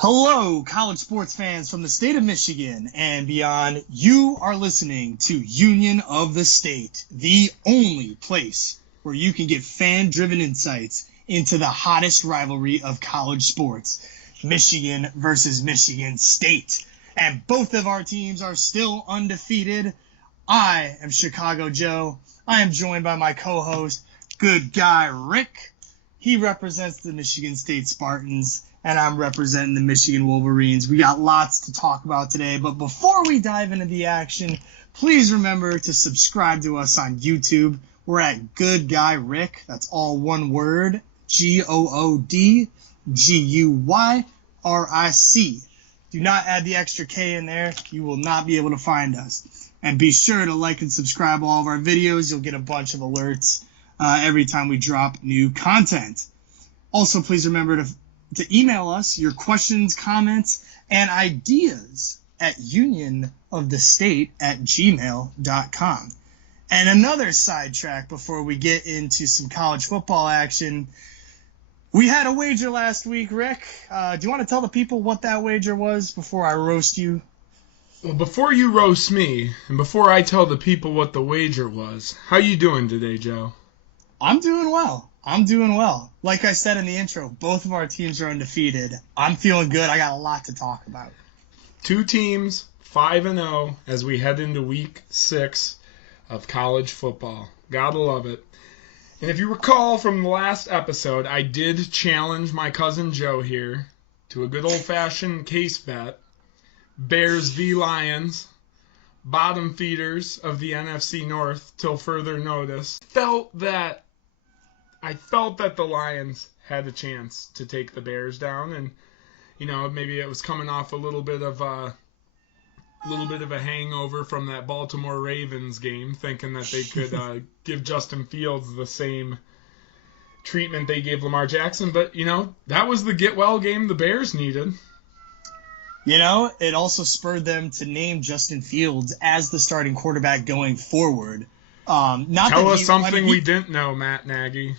Hello, college sports fans from the state of Michigan and beyond. You are listening to Union of the State, the only place where you can get fan-driven insights into the hottest rivalry of college sports, Michigan versus Michigan State. And both of our teams are still undefeated. I am Chicago Joe. I am joined by my co-host, good guy Rick. He represents the Michigan State Spartans, and I'm representing the Michigan Wolverines. We got lots to talk about today, but before we dive into the action, please remember to subscribe to us on YouTube. We're at Good Guy Rick. That's all one word, GOODGUYRIC. Do not add the extra K in there. You will not be able to find us. And be sure to like and subscribe all of our videos. You'll get a bunch of alerts every time we drop new content. Also, please remember to email us your questions, comments, and ideas at unionofthestate@gmail.com. And another sidetrack before we get into some college football action. We had a wager last week, Rick. Do you want to tell the people what that wager was before I roast you? Well, before you roast me, and before I tell the people what the wager was, how you doing today, Joe? I'm doing well. Like I said in the intro, both of our teams are undefeated. I'm feeling good. I got a lot to talk about. Two teams, 5-0, as we head into week 6 of college football. Gotta love it. And if you recall from the last episode, I did challenge my cousin Joe here to a good old-fashioned case bet. Bears v. Lions, bottom feeders of the NFC North till further notice. I felt that the Lions had a chance to take the Bears down, and maybe it was coming off a little bit of a hangover from that Baltimore Ravens game, thinking that they could give Justin Fields the same treatment they gave Lamar Jackson. But that was the get well game the Bears needed. It also spurred them to name Justin Fields as the starting quarterback going forward. Tell us something we didn't know, Matt Nagy.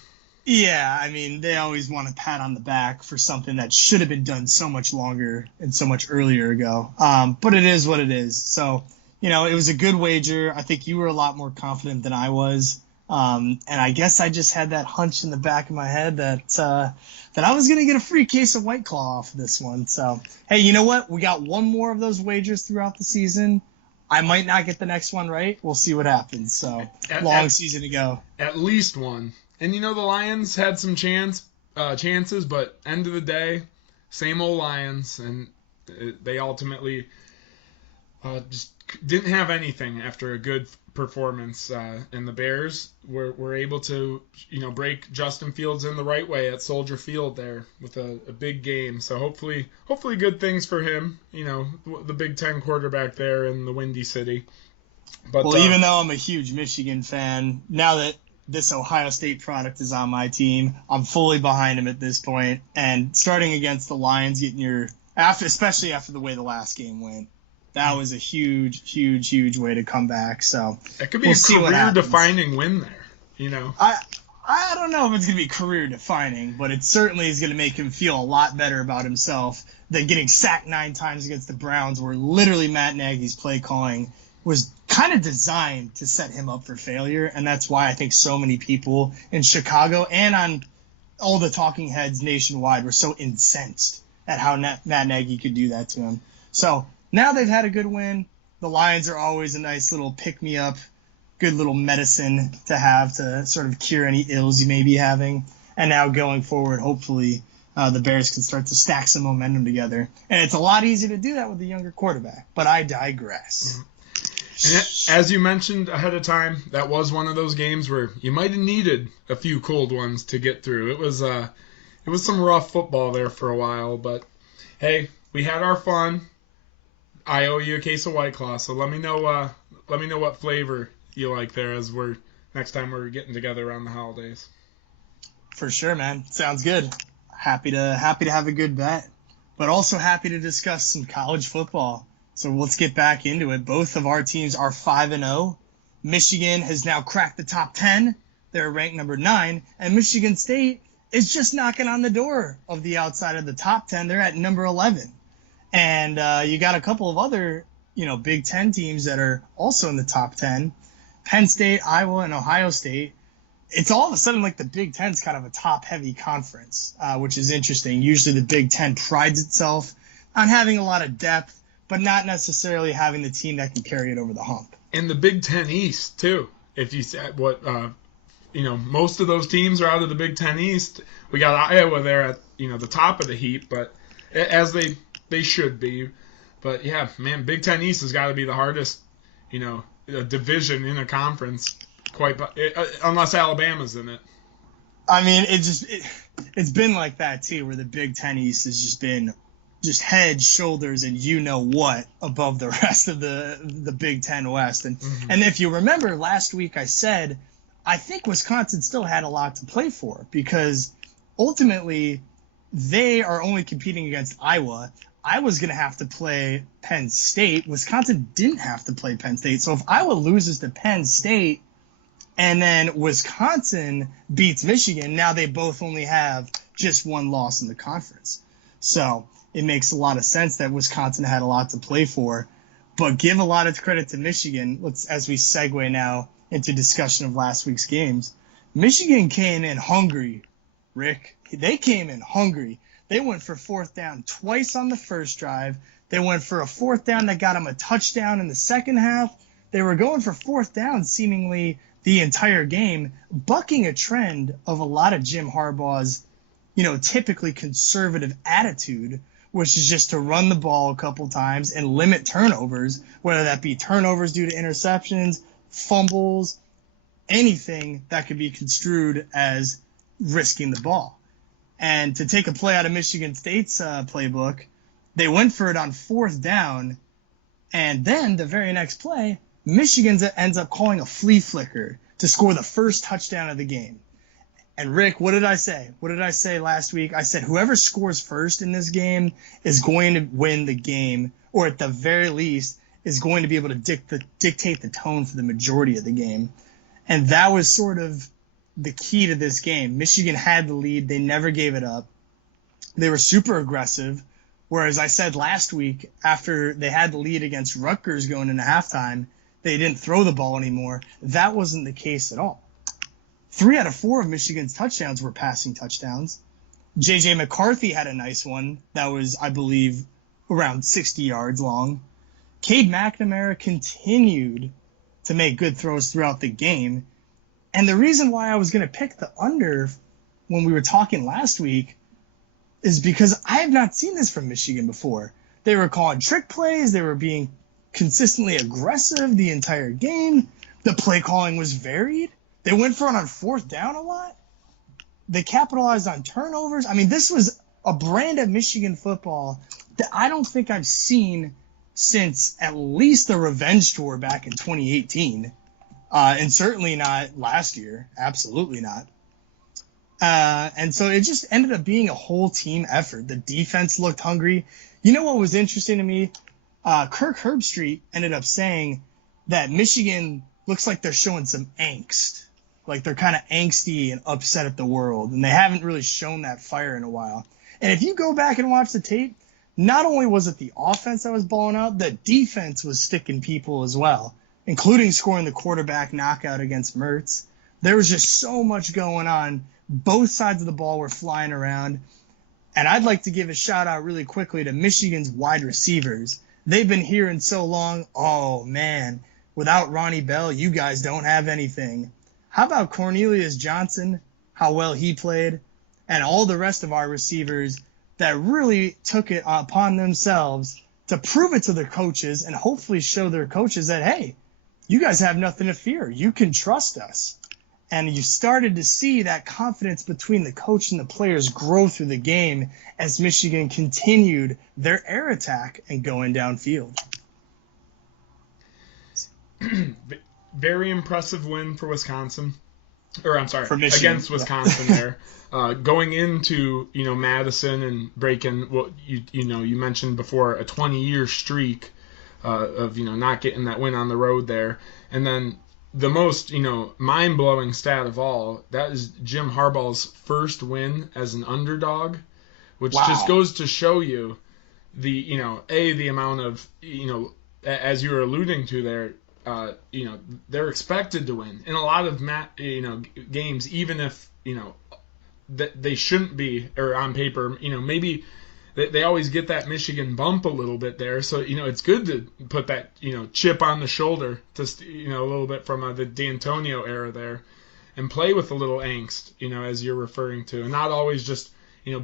Yeah, they always want to pat on the back for something that should have been done so much longer and so much earlier ago. But it is what it is. So, it was a good wager. I think you were a lot more confident than I was. And I guess I just had that hunch in the back of my head that I was going to get a free case of White Claw off of this one. So, hey, you know what? We got one more of those wagers throughout the season. I might not get the next one right. We'll see what happens. So, long season to go. At least one. And the Lions had some chances, but end of the day, same old Lions, and they ultimately just didn't have anything after a good performance. And the Bears were able to, break Justin Fields in the right way at Soldier Field there with a big game. So hopefully good things for him. The Big Ten quarterback there in the Windy City. But even though I'm a huge Michigan fan, now that this Ohio State product is on my team, I'm fully behind him at this point. And starting against the Lions, especially after the way the last game went, that was a huge, huge, huge way to come back. So that could be a career-defining win there. I don't know if it's going to be career-defining, but it certainly is going to make him feel a lot better about himself than getting sacked 9 times against the Browns, where literally Matt Nagy's play calling was kind of designed to set him up for failure. And that's why I think so many people in Chicago and on all the talking heads nationwide were so incensed at how Matt Nagy could do that to him. So now they've had a good win. The Lions are always a nice little pick-me-up, good little medicine to have to sort of cure any ills you may be having. And now going forward, hopefully the Bears can start to stack some momentum together. And it's a lot easier to do that with a younger quarterback. But I digress. Mm-hmm. And as you mentioned ahead of time, that was one of those games where you might have needed a few cold ones to get through. It was some rough football there for a while, but hey, we had our fun. I owe you a case of White Claw, so let me know what flavor you like there next time we're getting together around the holidays. For sure, man. Sounds good. Happy to have a good bet, but also happy to discuss some college football. So let's get back into it. Both of our teams are 5-0. Michigan has now cracked the top 10. They're ranked number 9. And Michigan State is just knocking on the door of the outside of the top 10. They're at number 11. And you got a couple of other, Big Ten teams that are also in the top 10. Penn State, Iowa, and Ohio State. It's all of a sudden like the Big Ten's kind of a top-heavy conference, which is interesting. Usually the Big Ten prides itself on having a lot of depth, but not necessarily having the team that can carry it over the hump. And the Big Ten East, too. If you said most of those teams are out of the Big Ten East. We got Iowa there at, the top of the heap, but as they should be. But, yeah, man, Big Ten East has got to be the hardest, division in a conference, unless Alabama's in it. I mean, it's been like that, too, where the Big Ten East has just been just head, shoulders, and what above the rest of the Big Ten West. And and if you remember last week, I said I think Wisconsin still had a lot to play for because ultimately they are only competing against Iowa. Iowa's going to have to play Penn State. Wisconsin didn't have to play Penn State. So if Iowa loses to Penn State and then Wisconsin beats Michigan, now they both only have just one loss in the conference. So it makes a lot of sense that Wisconsin had a lot to play for. But give a lot of credit to Michigan. As we segue now into discussion of last week's games. Michigan came in hungry, Rick. They came in hungry. They went for fourth down twice on the first drive. They went for a fourth down that got them a touchdown in the second half. They were going for fourth down seemingly the entire game, bucking a trend of a lot of Jim Harbaugh's, typically conservative attitude, which is just to run the ball a couple times and limit turnovers, whether that be turnovers due to interceptions, fumbles, anything that could be construed as risking the ball. And to take a play out of Michigan State's playbook, they went for it on fourth down, and then the very next play, Michigan ends up calling a flea flicker to score the first touchdown of the game. And Rick, what did I say? What did I say last week? I said whoever scores first in this game is going to win the game, or at the very least is going to be able to dictate the tone for the majority of the game. And that was sort of the key to this game. Michigan had the lead. They never gave it up. They were super aggressive, whereas I said last week after they had the lead against Rutgers going into halftime, they didn't throw the ball anymore. That wasn't the case at all. 3 out of 4 of Michigan's touchdowns were passing touchdowns. J.J. McCarthy had a nice one that was, I believe, around 60 yards long. Cade McNamara continued to make good throws throughout the game. And the reason why I was going to pick the under when we were talking last week is because I have not seen this from Michigan before. They were calling trick plays. They were being consistently aggressive the entire game. The play calling was varied. They went for it on fourth down a lot. They capitalized on turnovers. I mean, this was a brand of Michigan football that I don't think I've seen since at least the revenge tour back in 2018. And certainly not last year. Absolutely not. And so it just ended up being a whole team effort. The defense looked hungry. You know what was interesting to me? Kirk Herbstreit ended up saying that Michigan looks like they're showing some angst. Like they're kind of angsty and upset at the world. And they haven't really shown that fire in a while. And if you go back and watch the tape, not only was it the offense that was balling out, the defense was sticking people as well, including scoring the quarterback knockout against Mertz. There was just so much going on. Both sides of the ball were flying around. And I'd like to give a shout out really quickly to Michigan's wide receivers. They've been hearing so long, oh man, without Ronnie Bell, you guys don't have anything. How about Cornelius Johnson, how well he played, and all the rest of our receivers that really took it upon themselves to prove it to their coaches and hopefully show their coaches that, hey, you guys have nothing to fear. You can trust us. And you started to see that confidence between the coach and the players grow through the game as Michigan continued their air attack and going downfield. Very impressive win for Wisconsin. Or I'm sorry, for Michigan, against Wisconsin there. Going into, Madison and breaking what you mentioned before, a 20-year streak of, not getting that win on the road there. And then the most, mind-blowing stat of all, that is Jim Harbaugh's first win as an underdog, which just Wow. goes to show you the amount of, as you were alluding to there, they're expected to win in a lot of games, even if, they shouldn't be, or on paper, maybe they always get that Michigan bump a little bit there. So, it's good to put that, chip on the shoulder to, a little bit from the D'Antonio era there and play with a little angst, as you're referring to, and not always just,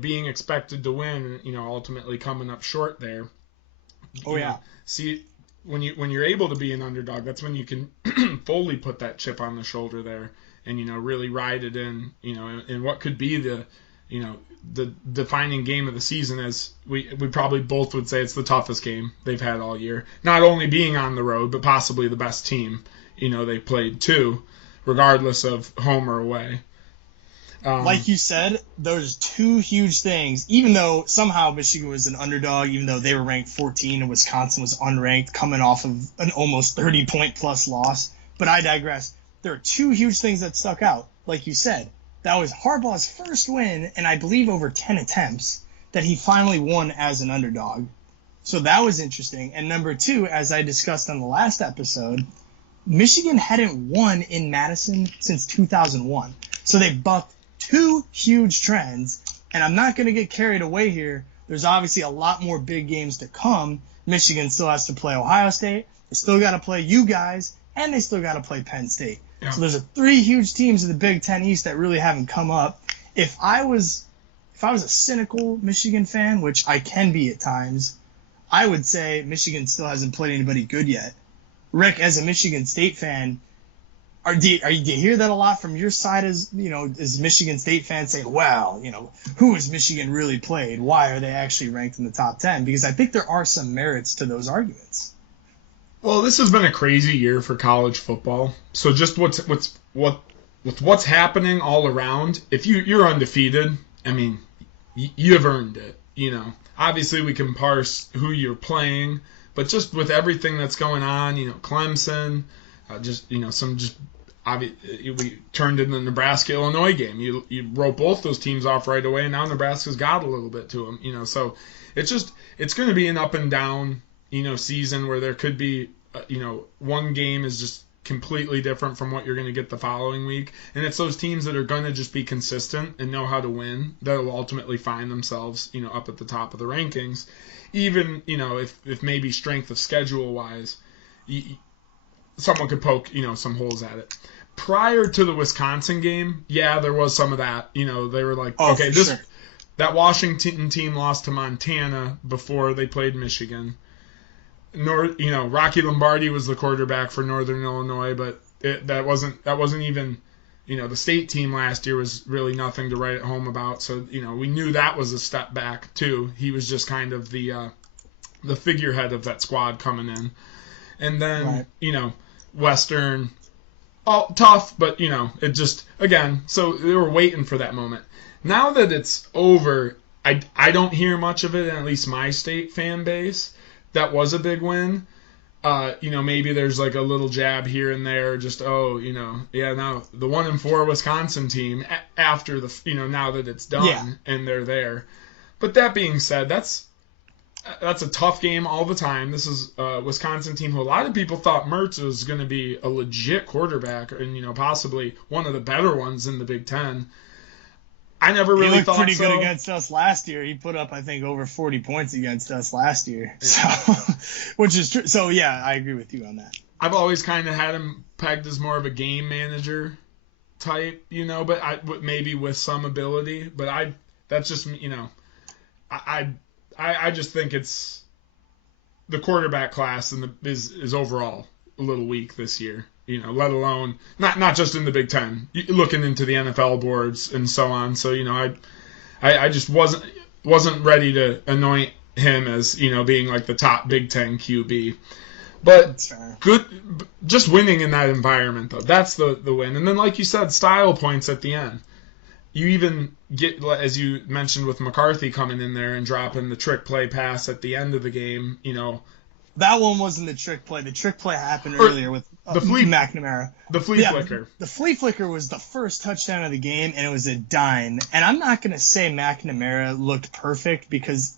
being expected to win, ultimately coming up short there. Oh, yeah. See, when you're able to be an underdog, that's when you can fully put that chip on the shoulder there and, really ride it in, in what could be the defining game of the season, as we probably both would say it's the toughest game they've had all year. Not only being on the road, but possibly the best team, they played too, regardless of home or away. Like you said, there's two huge things. Even though somehow Michigan was an underdog, even though they were ranked 14 and Wisconsin was unranked, coming off of an almost 30-point plus loss. But I digress. There are two huge things that stuck out. Like you said, that was Harbaugh's first win, and I believe over 10 attempts, that he finally won as an underdog. So that was interesting. And number two, as I discussed on the last episode, Michigan hadn't won in Madison since 2001. So they bucked two huge trends, and I'm not going to get carried away here. There's obviously a lot more big games to come. Michigan still has to play Ohio State. They still got to play you guys, and they still got to play Penn State. Yeah. So there's three huge teams in the Big Ten East that really haven't come up. If I was a cynical Michigan fan, which I can be at times, I would say Michigan still hasn't played anybody good yet. Rick, as a Michigan State fan, do you hear that a lot from your side as Michigan State fans saying, well, who has Michigan really played? Why are they actually ranked in the top 10? Because I think there are some merits to those arguments. Well, this has been a crazy year for college football. So just with what's happening all around, if you're undefeated, I mean, you've earned it. Obviously we can parse who you're playing, but just with everything that's going on, Clemson, we turned in the Nebraska-Illinois game. You wrote both those teams off right away, and now Nebraska's got a little bit to them. So it's going to be an up and down, season where there could be, one game is just completely different from what you're going to get the following week. And it's those teams that are going to just be consistent and know how to win that will ultimately find themselves, up at the top of the rankings. Even, if maybe strength of schedule wise, someone could poke, some holes at it. Prior to the Wisconsin game, yeah, there was some of that. They were like, that Washington team lost to Montana before they played Michigan. Rocky Lombardi was the quarterback for Northern Illinois, but that wasn't even, the state team last year was really nothing to write home about. So, we knew that was a step back too. He was just kind of the figurehead of that squad coming in. And then, right. Western, tough, but, it just, again, so they were waiting for that moment. Now that it's over, I don't hear much of it, in at least my state fan base. That was a big win. Maybe there's like a little jab here and there, just, now the 1-4 Wisconsin team after now that it's done and they're there. But that being said, that's a tough game all the time. This is a Wisconsin team who a lot of people thought Mertz was going to be a legit quarterback and, possibly one of the better ones in the Big Ten. I never really thought so. He looked pretty good against us last year. He put up, I think, over 40 points against us last year. Yeah. So, which is true. So, yeah, I agree with you on that. I've always kind of had him pegged as more of a game manager type, but maybe with some ability. But that's just, I just think it's the quarterback class is overall a little weak this year. Let alone not just in the Big Ten, looking into the NFL boards and so on. So I just wasn't ready to anoint him as being like the top Big Ten QB. But good, just winning in that environment though, that's the win. And then like you said, style points at the end. You even get, as you mentioned with McCarthy coming in there and dropping the trick play pass at the end of the game, That one wasn't the trick play. The trick play happened earlier with the flea McNamara. The flea flicker. The flea flicker was the first touchdown of the game, and it was a dime. And I'm not going to say McNamara looked perfect because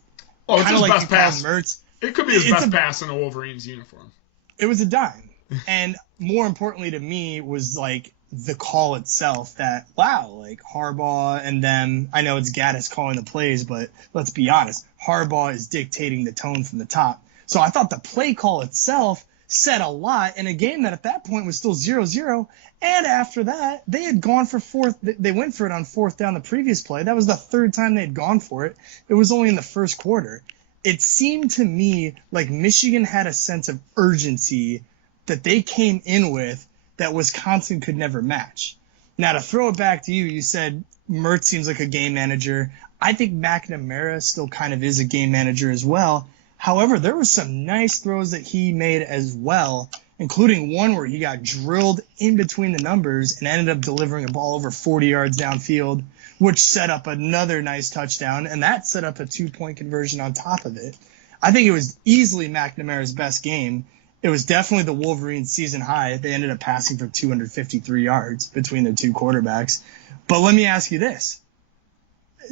it's his like best pass. Mertz, it could be his best pass in a Wolverines uniform. It was a dime. And more importantly to me was like the call itself that, wow, like Harbaugh and them, I know it's Gaddis calling the plays, but let's be honest, Harbaugh is dictating the tone from the top. So I thought the play call itself said a lot in a game that at that point was still 0-0. And after that, they had gone for fourth. They went for it on fourth down the previous play. That was the third time they had gone for it. It was only in the first quarter. It seemed to me like Michigan had a sense of urgency that they came in with that Wisconsin could never match. Now, to throw it back to you, you said Mertz seems like a game manager. I think McNamara still kind of is a game manager as well. However, there were some nice throws that he made as well, including one where he got drilled in between the numbers and ended up delivering a ball over 40 yards downfield, which set up another nice touchdown, and that set up a 2-point conversion on top of it. I think it was easily McNamara's best game. It was definitely the Wolverines' season high. They ended up passing for 253 yards between their two quarterbacks. But let me ask you this.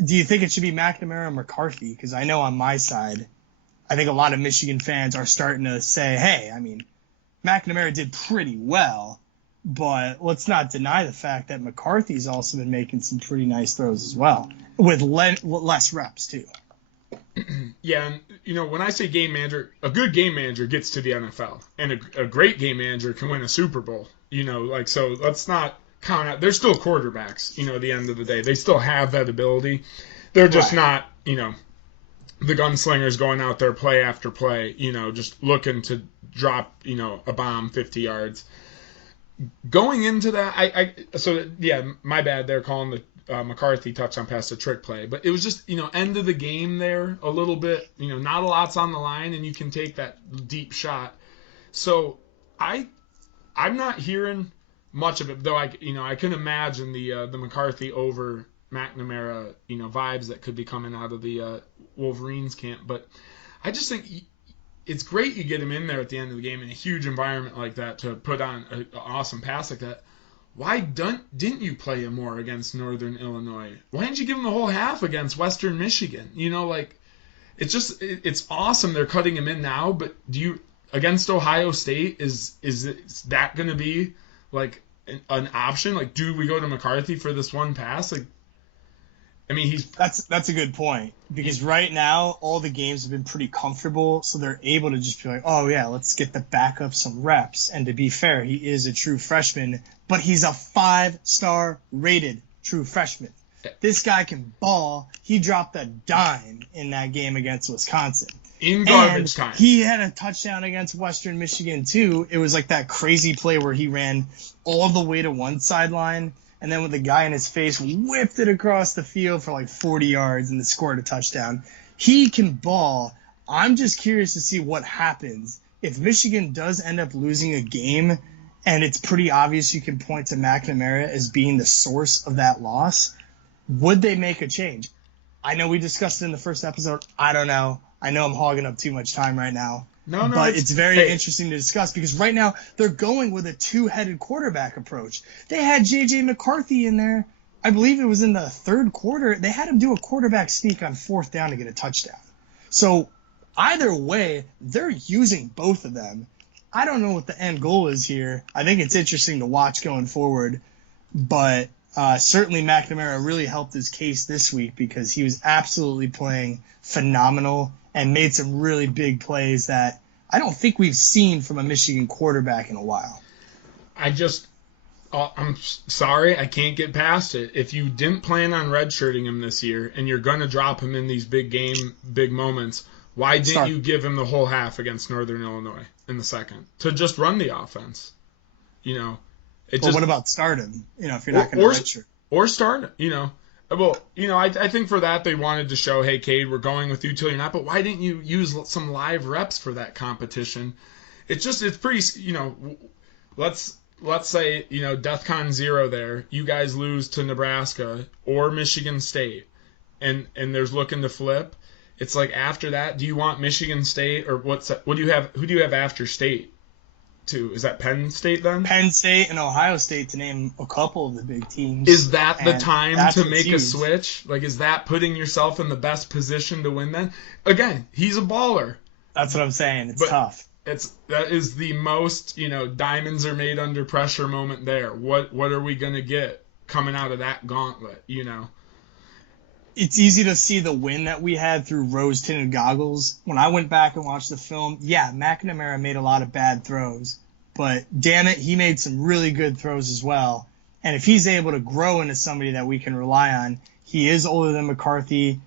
Do you think it should be McNamara or McCarthy? Because I know on my side, I think a lot of Michigan fans are starting to say, hey, I mean, McNamara did pretty well, but let's not deny the fact that McCarthy's also been making some pretty nice throws as well, with less reps too. Yeah, and when I say game manager, a good game manager gets to the NFL, and a great game manager can win a Super Bowl. So let's not count out. They're still quarterbacks. At the end of the day, they still have that ability. They're just not, the gunslingers going out there play after play. Just looking to drop, a bomb 50 yards. Going into that, my bad. They're calling the McCarthy touchdown pass a trick play, but it was just end of the game there a little bit. Not a lot's on the line, and you can take that deep shot. So I'm not hearing much of it, though. I can imagine the McCarthy over McNamara vibes that could be coming out of the Wolverines camp. But I just think it's great you get him in there at the end of the game in a huge environment like that to put on an awesome pass like that. Why didn't you play him more against Northern Illinois? Why didn't you give him the whole half against Western Michigan? It's awesome they're cutting him in now, but against Ohio State, is that going to be like an option? Like, do we go to McCarthy for this one pass? Like, I mean, that's a good point, because right now all the games have been pretty comfortable, so they're able to just be like, oh yeah, let's get the backup some reps. And to be fair, he is a true freshman, but he's a 5-star rated true freshman. This guy can ball. He dropped a dime in that game against Wisconsin. In garbage time. He had a touchdown against Western Michigan too. It was like that crazy play where he ran all the way to one sideline, and then with the guy in his face, whipped it across the field for like 40 yards and scored a touchdown. He can ball. I'm just curious to see what happens if Michigan does end up losing a game, and it's pretty obvious you can point to McNamara as being the source of that loss. Would they make a change? I know we discussed it in the first episode. I don't know. I know I'm hogging up too much time right now. No, but it's very interesting to discuss, because right now they're going with a two-headed quarterback approach. They had J.J. McCarthy in there. I believe it was in the third quarter. They had him do a quarterback sneak on fourth down to get a touchdown. So either way, they're using both of them. I don't know what the end goal is here. I think it's interesting to watch going forward, but certainly McNamara really helped his case this week, because he was absolutely playing phenomenal and made some really big plays that I don't think we've seen from a Michigan quarterback in a while. I'm sorry, I can't get past it. If you didn't plan on redshirting him this year and you're going to drop him in these big moments, why didn't you give him the whole half against Northern Illinois in the second to just run the offense? What about start him? If you're not going to redshirt. Or start him, Well, I think for that they wanted to show, hey, Cade, we're going with you till you're not. But why didn't you use some live reps for that competition? It's pretty, let's say, DEFCON 0 there. You guys lose to Nebraska or Michigan State, and there's looking to flip. it's like after that, do you want Michigan State or what do you have? Who do you have after State? Too is that Penn State then? Penn State and Ohio State, to name a couple of the big teams. Is that the And time that's to what's make a huge. switch? Like, is that putting yourself in the best position to win then? Again, he's a baller. That's what I'm saying. It's But- tough. That is the most, diamonds are made under pressure moment there. What are we gonna get coming out of that gauntlet? It's easy to see the win that we had through rose-tinted goggles. When I went back and watched the film, yeah, McNamara made a lot of bad throws, but damn it, he made some really good throws as well. And if he's able to grow into somebody that we can rely on, he is older than McCarthy.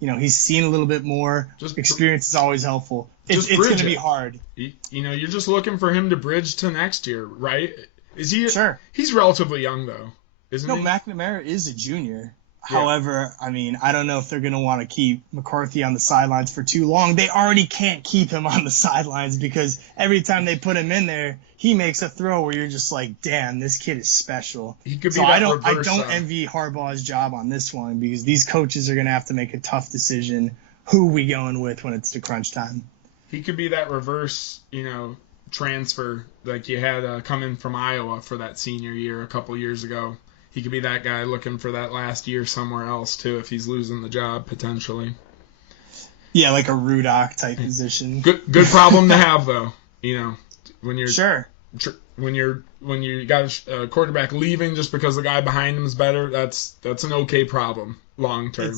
He's seen a little bit more. Experience is always helpful. It's going to be hard. You're just looking for him to bridge to next year, right? Is he? Sure. He's relatively young though, isn't No, he? McNamara is a junior. Yeah. However, I don't know if they're going to want to keep McCarthy on the sidelines for too long. They already can't keep him on the sidelines because every time they put him in there, he makes a throw where you're just like, damn, this kid is special. He could be So that I don't reverse, envy Harbaugh's job on this one because these coaches are going to have to make a tough decision. Who we going with when it's the crunch time? He could be that reverse, transfer like you had come in from Iowa for that senior year a couple years ago. He could be that guy looking for that last year somewhere else, too, if he's losing the job, potentially. Yeah, like a Rudock type position. Good problem to have, though. When you're Sure. when you got a quarterback leaving just because the guy behind him is better, that's an okay problem long term.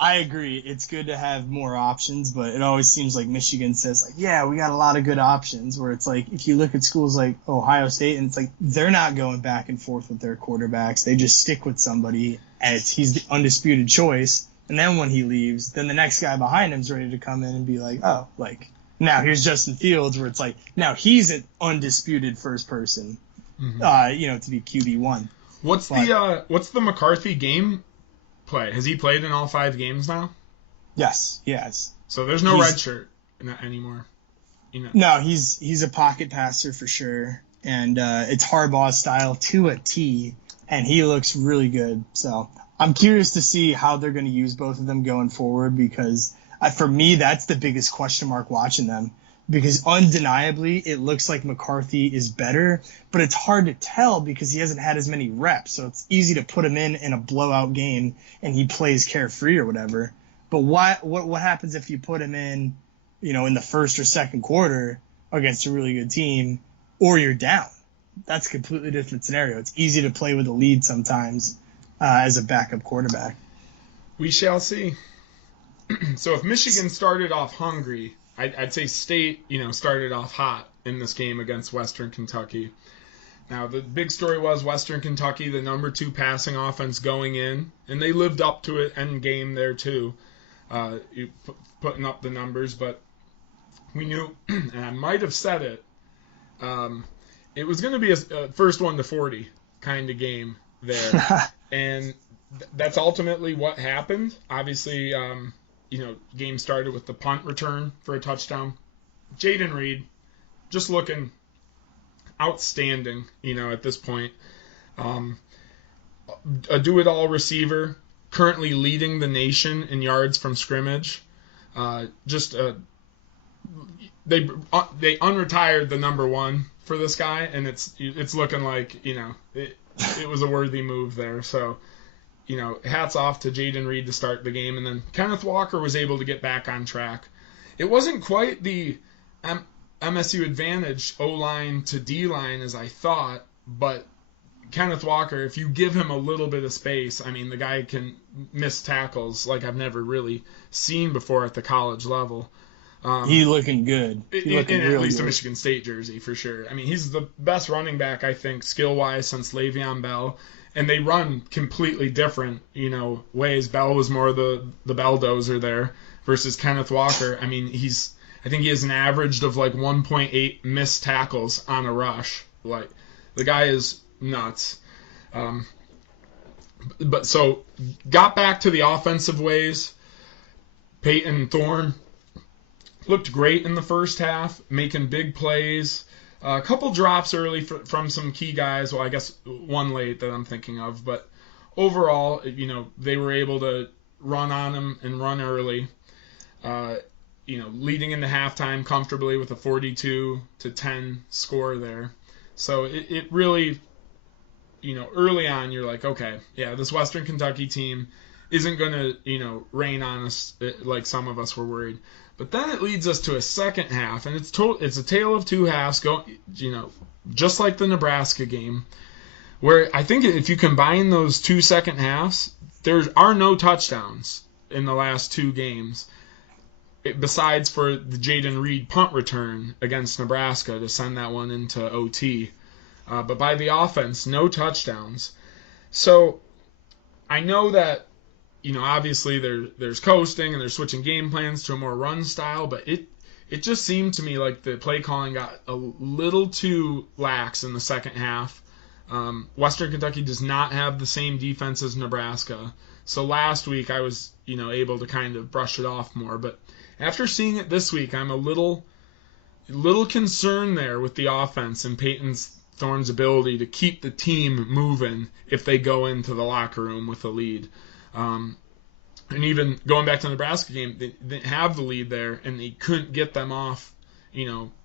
I agree. It's good to have more options, but it always seems like Michigan says, like, yeah, we got a lot of good options, where it's like if you look at schools like Ohio State, and it's like they're not going back and forth with their quarterbacks. They just stick with somebody, and he's the undisputed choice. And then when he leaves, then the next guy behind him is ready to come in and be like, oh, like, now here's Justin Fields, where it's like, now he's an undisputed first person, to be QB1. What's the McCarthy game play? Has he played in all 5 games now? Yes, he has. So there's no red shirt anymore. No, he's a pocket passer for sure, and it's Harbaugh style to a T, and he looks really good. So I'm curious to see how they're going to use both of them going forward because for me, that's the biggest question mark watching them. Because undeniably, it looks like McCarthy is better, but it's hard to tell because he hasn't had as many reps. So it's easy to put him in a blowout game and he plays carefree or whatever. But what happens if you put him in, in the first or second quarter against a really good team, or you're down? That's a completely different scenario. It's easy to play with a lead sometimes as a backup quarterback. We shall see. So if Michigan started off hungry, I'd say State, started off hot in this game against Western Kentucky. Now, the big story was Western Kentucky, the number 2 passing offense going in, and they lived up to it end game there too, putting up the numbers. But we knew, and I might have said it, it was going to be a first 1 to 40 kind of game there, and that's ultimately what happened. Obviously, game started with the punt return for a touchdown. Jaden Reed just looking outstanding, at this point. A do-it-all receiver, currently leading the nation in yards from scrimmage. They unretired the number 1 for this guy, and it's looking like, it was a worthy move there. So, hats off to Jaden Reed to start the game, and then Kenneth Walker was able to get back on track. It wasn't quite the MSU advantage O-line to D-line as I thought, but Kenneth Walker, if you give him a little bit of space, the guy can miss tackles like I've never really seen before at the college level. He's looking good. In at least a Michigan State jersey, for sure. He's the best running back, I think, skill-wise since Le'Veon Bell. And they run completely different, ways. Bell was more the belldozer there versus Kenneth Walker. I think he has an average of like 1.8 missed tackles on a rush. Like, the guy is nuts. But so got back to the offensive ways. Peyton Thorne looked great in the first half, making big plays. A couple drops early from some key guys. Well, I guess one late that I'm thinking of. But overall, they were able to run on him and run early. leading into halftime comfortably with a 42-10 score there. So it really, early on you're like, okay, yeah, this Western Kentucky team isn't going to, rain on us like some of us were worried. But then it leads us to a second half, and it's a tale of two halves, just like the Nebraska game, where I think if you combine those two second halves, there are no touchdowns in the last two games, besides for the Jaden Reed punt return against Nebraska to send that one into OT. But by the offense, no touchdowns. So I know that, obviously there's coasting and they're switching game plans to a more run style, but it just seemed to me like the play calling got a little too lax in the second half. Western Kentucky does not have the same defense as Nebraska. So last week I was, able to kind of brush it off more. But after seeing it this week, I'm a little concerned there with the offense and Peyton Thorne's ability to keep the team moving if they go into the locker room with a lead. And even going back to the Nebraska game, they didn't have the lead there, and they couldn't get them off,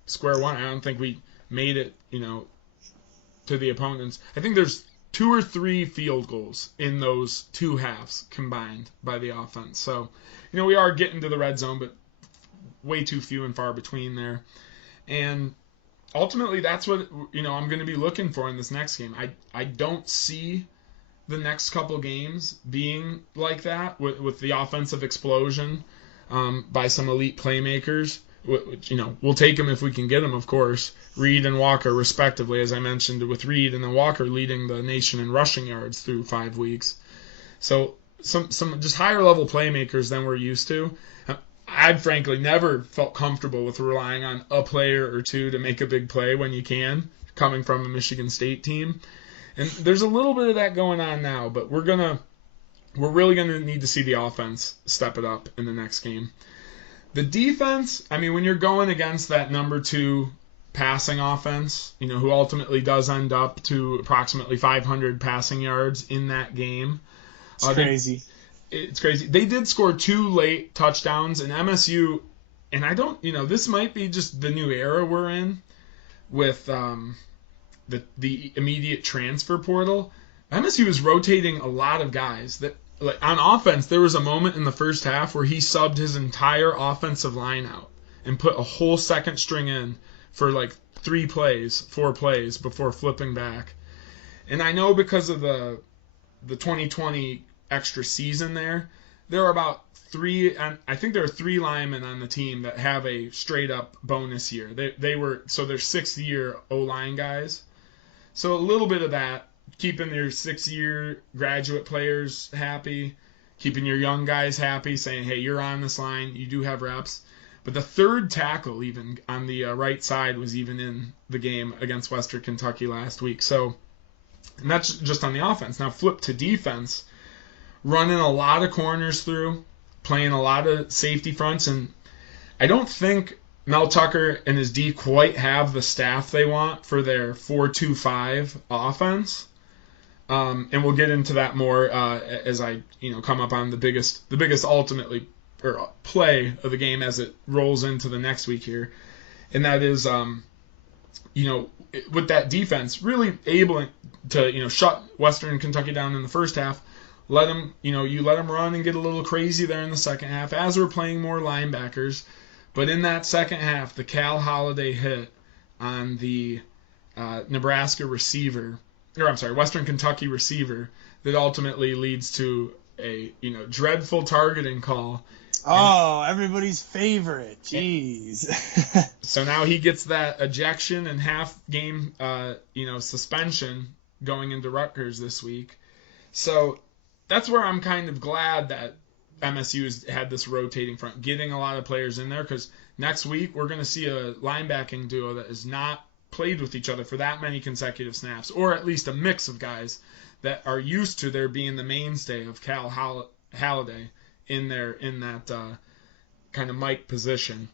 square one. I don't think we made it, to the opponents. I think there's 2 or 3 field goals in those two halves combined by the offense. So, we are getting to the red zone, but way too few and far between there. And ultimately, that's what, I'm going to be looking for in this next game. I don't see the next couple games being like that with the offensive explosion by some elite playmakers. Which, we'll take them if we can get them, of course. Reed and Walker, respectively, as I mentioned, with Reed and then Walker leading the nation in rushing yards through 5 weeks. So some just higher level playmakers than we're used to. I've frankly never felt comfortable with relying on a player or two to make a big play when you can, coming from a Michigan State team. And there's a little bit of that going on now, but we're really gonna need to see the offense step it up in the next game. The defense, when you're going against that number 2 passing offense, who ultimately does end up to approximately 500 passing yards in that game. It's crazy. It's crazy. They did score 2 late touchdowns, and MSU, and I don't, this might be just the new era we're in with the immediate transfer portal. MSU is rotating a lot of guys that, like, on offense, there was a moment in the first half where he subbed his entire offensive line out and put a whole second string in for like 4 plays before flipping back. And I know because of the 2020 extra season there are about 3, I think there are 3 linemen on the team that have a straight up bonus year. They're 6th year O-line guys. So a little bit of that, keeping your 6-year graduate players happy, keeping your young guys happy, saying, hey, you're on this line, you do have reps. But the third tackle even on the right side was even in the game against Western Kentucky last week. So, and that's just on the offense. Now flip to defense, running a lot of corners through, playing a lot of safety fronts, and I don't think Mel Tucker and his D quite have the staff they want for their 4-2-5 offense. And we'll get into that more as I come up on the biggest ultimately or play of the game as it rolls into the next week here, and that is with that defense really able to shut Western Kentucky down in the first half, let them run and get a little crazy there in the second half as we're playing more linebackers, but in that second half the Cal Holiday hit on the Western Kentucky receiver that ultimately leads to a dreadful targeting call. Oh, everybody's favorite. Jeez. So now he gets that ejection and half game suspension going into Rutgers this week. So that's where I'm kind of glad that MSU has had this rotating front, getting a lot of players in there, because next week we're going to see a linebacking duo that has not played with each other for that many consecutive snaps, or at least a mix of guys that are used to there being the mainstay of Cal Holiday in that kind of Mike position.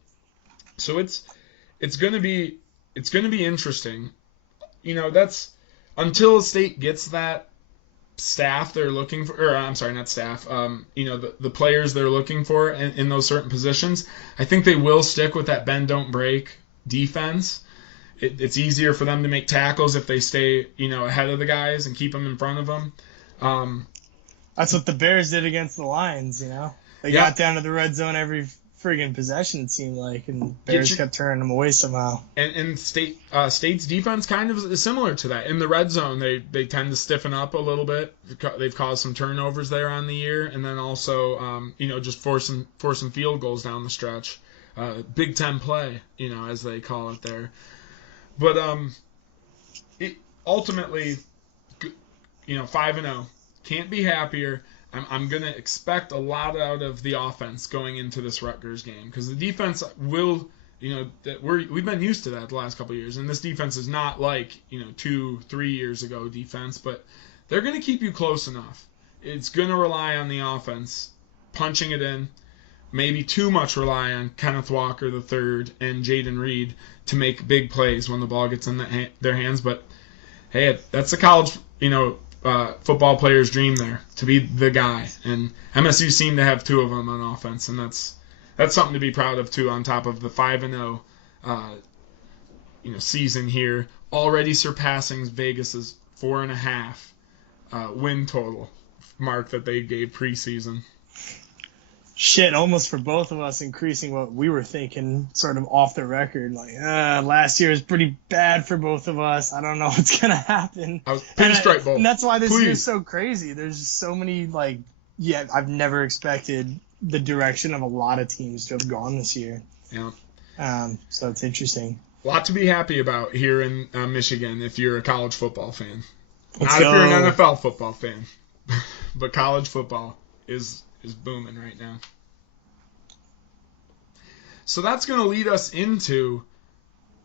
So it's going to be interesting. That's until the state gets that staff they're looking for, or I'm sorry, not staff, the players they're looking for in those certain positions, I think they will stick with that bend, don't break defense. It's easier for them to make tackles if they stay, ahead of the guys and keep them in front of them. That's what the Bears did against the Lions, They got down to the red zone every friggin' possession, it seemed like, and Bears kept turning them away somehow. And State's defense kind of is similar to that. In the red zone, they tend to stiffen up a little bit. They've caused some turnovers there on the year, and then also, just force some field goals down the stretch. Big Ten play, as they call it there. But ultimately, 5-0. Can't be happier. I'm going to expect a lot out of the offense going into this Rutgers game because the defense will, we've been used to that the last couple of years, and this defense is not like 2-3 years ago defense, but they're going to keep you close enough. It's going to rely on the offense punching it in. Maybe too much rely on Kenneth Walker III and Jaden Reed to make big plays when the ball gets in their hands. But hey, that's a college football player's dream there, to be the guy. And MSU seemed to have two of them on offense, and that's something to be proud of too. On top of the 5-0 season here, already surpassing Vegas's 4.5 win total mark that they gave preseason. Shit, almost for both of us, increasing what we were thinking sort of off the record. Like, last year is pretty bad for both of us. I don't know what's going to happen. Pinstripe Bowl. And that's why this year is so crazy. There's just so many, I've never expected the direction of a lot of teams to have gone this year. Yeah. So it's interesting. A lot to be happy about here in Michigan if you're a college football fan. Let's Not go. if you're an NFL football fan. But college football is booming right now. So that's going to lead us into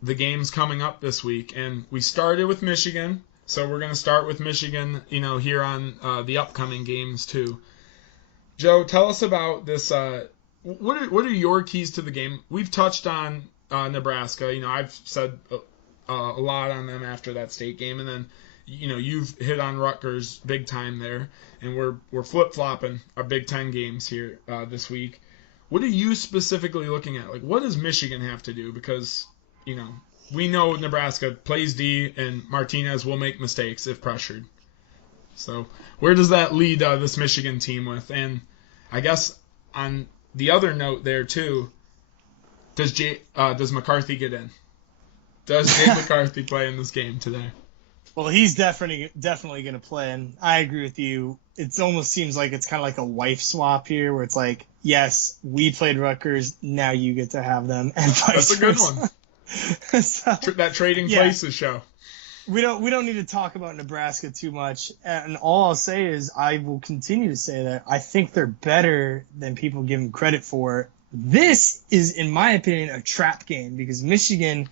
the games coming up this week. And we started with Michigan, so we're going to start with Michigan, here on the upcoming games too. Joe, tell us about this. What are your keys to the game? We've touched on Nebraska. I've said a lot on them after that state game, and then you've hit on Rutgers big time there, and we're flip-flopping our Big Ten games here this week. What are you specifically looking at? What does Michigan have to do? Because, we know Nebraska plays D, and Martinez will make mistakes if pressured. So where does that lead this Michigan team with? And I guess on the other note there, too, does McCarthy get in? Does Jake McCarthy play in this game today? Well, he's definitely going to play, and I agree with you. It almost seems like it's kind of like a wife swap here, where it's like, yes, we played Rutgers, now you get to have them, and vice That's a good versa. one. So, that trading places show. We don't need to talk about Nebraska too much, and all I'll say is I will continue to say that I think they're better than people give them credit for. This is, in my opinion, a trap game because Michigan,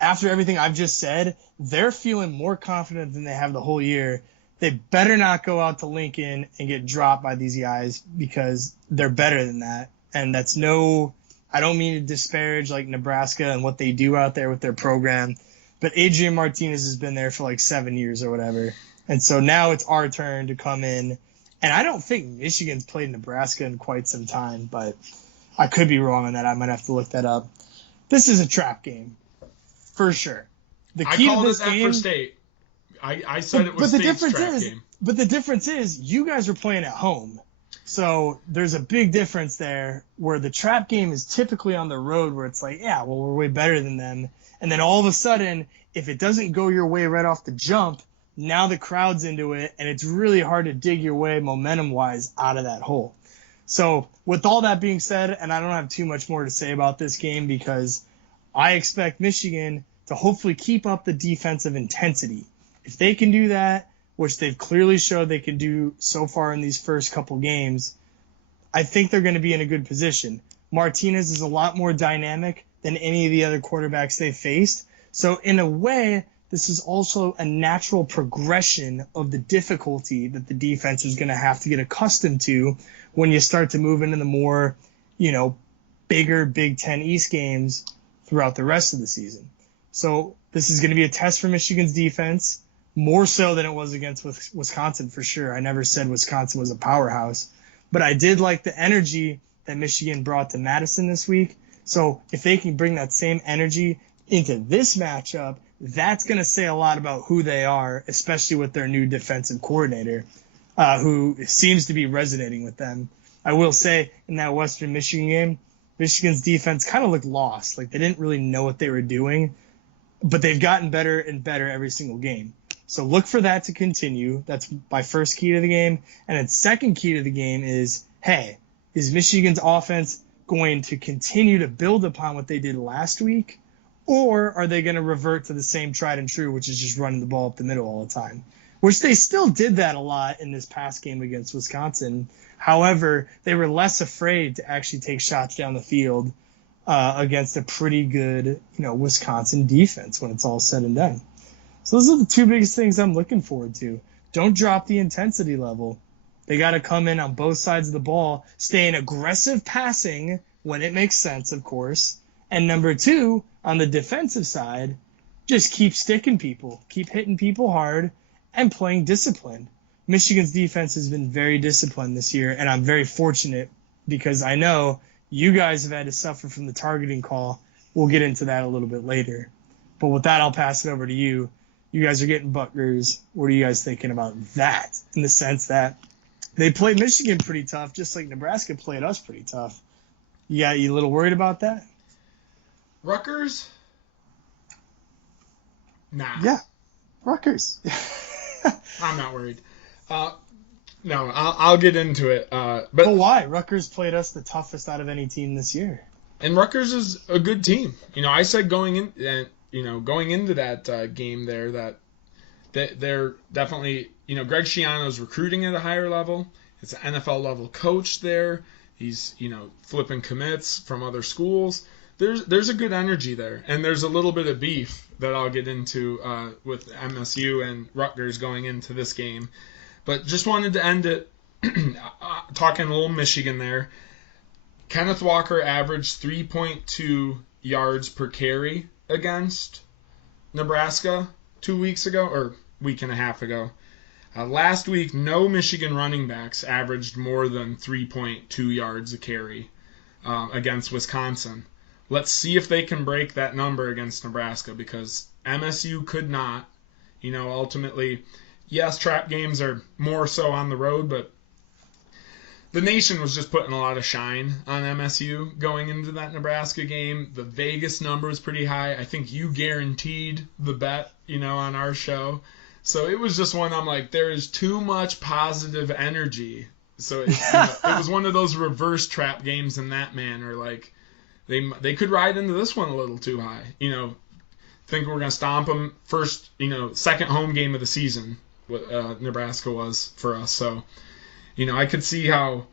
after everything I've just said, they're feeling more confident than they have the whole year. They better not go out to Lincoln and get dropped by these guys because they're better than that. And I don't mean to disparage Nebraska and what they do out there with their program, but Adrian Martinez has been there for 7 years or whatever. And so now it's our turn to come in. And I don't think Michigan's played Nebraska in quite some time, but I could be wrong on that. I might have to look that up. This is a trap game. For sure. The key I called to this it that game, for State. I said it was State's trap game. But the difference is you guys are playing at home. So there's a big difference there where the trap game is typically on the road where it's we're way better than them. And then all of a sudden, if it doesn't go your way right off the jump, now the crowd's into it, and it's really hard to dig your way momentum-wise out of that hole. So with all that being said, and I don't have too much more to say about this game because I expect Michigan to hopefully keep up the defensive intensity. If they can do that, which they've clearly showed they can do so far in these first couple games, I think they're going to be in a good position. Martinez is a lot more dynamic than any of the other quarterbacks they've faced. So in a way, this is also a natural progression of the difficulty that the defense is going to have to get accustomed to when you start to move into the more, bigger Big Ten East games throughout the rest of the season. So this is going to be a test for Michigan's defense. more so than it was against Wisconsin for sure. I never said Wisconsin was a powerhouse, but I did like the energy that Michigan brought to Madison this week. So if they can bring that same energy into this matchup, that's going to say a lot about who they are, especially with their new defensive coordinator, who seems to be resonating with them. I will say in that Western Michigan game, Michigan's defense kind of looked lost. Like they didn't really know what they were doing, but they've gotten better and better every single game. So look for that to continue. That's my first key to the game. And then second key to the game is, hey, is Michigan's offense going to continue to build upon what they did last week? Or are they going to revert to the same tried and true, which is just running the ball up the middle all the time? Which they still did that a lot in this past game against Wisconsin. However, they were less afraid to actually take shots down the field against a pretty good, Wisconsin defense when it's all said and done. So those are the two biggest things I'm looking forward to. Don't drop the intensity level. They got to come in on both sides of the ball, stay in aggressive passing when it makes sense, of course. And number two, on the defensive side, just keep sticking people, keep hitting people hard, and playing disciplined. Michigan's defense has been very disciplined this year, and I'm very fortunate because I know you guys have had to suffer from the targeting call. We'll get into that a little bit later. But with that, I'll pass it over to you. You guys are getting Butgers. What are you guys thinking about that in the sense that they played Michigan pretty tough, just like Nebraska played us pretty tough? You a little worried about that? Rutgers? Nah. Yeah, Rutgers. I'm not worried. No, I'll get into it. But why? Rutgers played us the toughest out of any team this year. And Rutgers is a good team. I said going into that game there that they're definitely, Greg Schiano's recruiting at a higher level. It's an NFL level coach there. He's, flipping commits from other schools. There's a good energy there, and there's a little bit of beef that I'll get into with MSU and Rutgers going into this game. But just wanted to end it talking a little Michigan there. Kenneth Walker averaged 3.2 yards per carry against Nebraska 2 weeks ago, or week and a half ago. Last week, no Michigan running backs averaged more than 3.2 yards a carry against Wisconsin. Let's see if they can break that number against Nebraska, because MSU could not. Ultimately, yes, trap games are more so on the road, but the nation was just putting a lot of shine on MSU going into that Nebraska game. The Vegas number was pretty high. I think you guaranteed the bet, on our show. So it was just one I'm like, there is too much positive energy. So it was one of those reverse trap games in that manner. Like, they could ride into this one a little too high. Think we're going to stomp them first, second home game of the season, what Nebraska was for us. So, I could see how,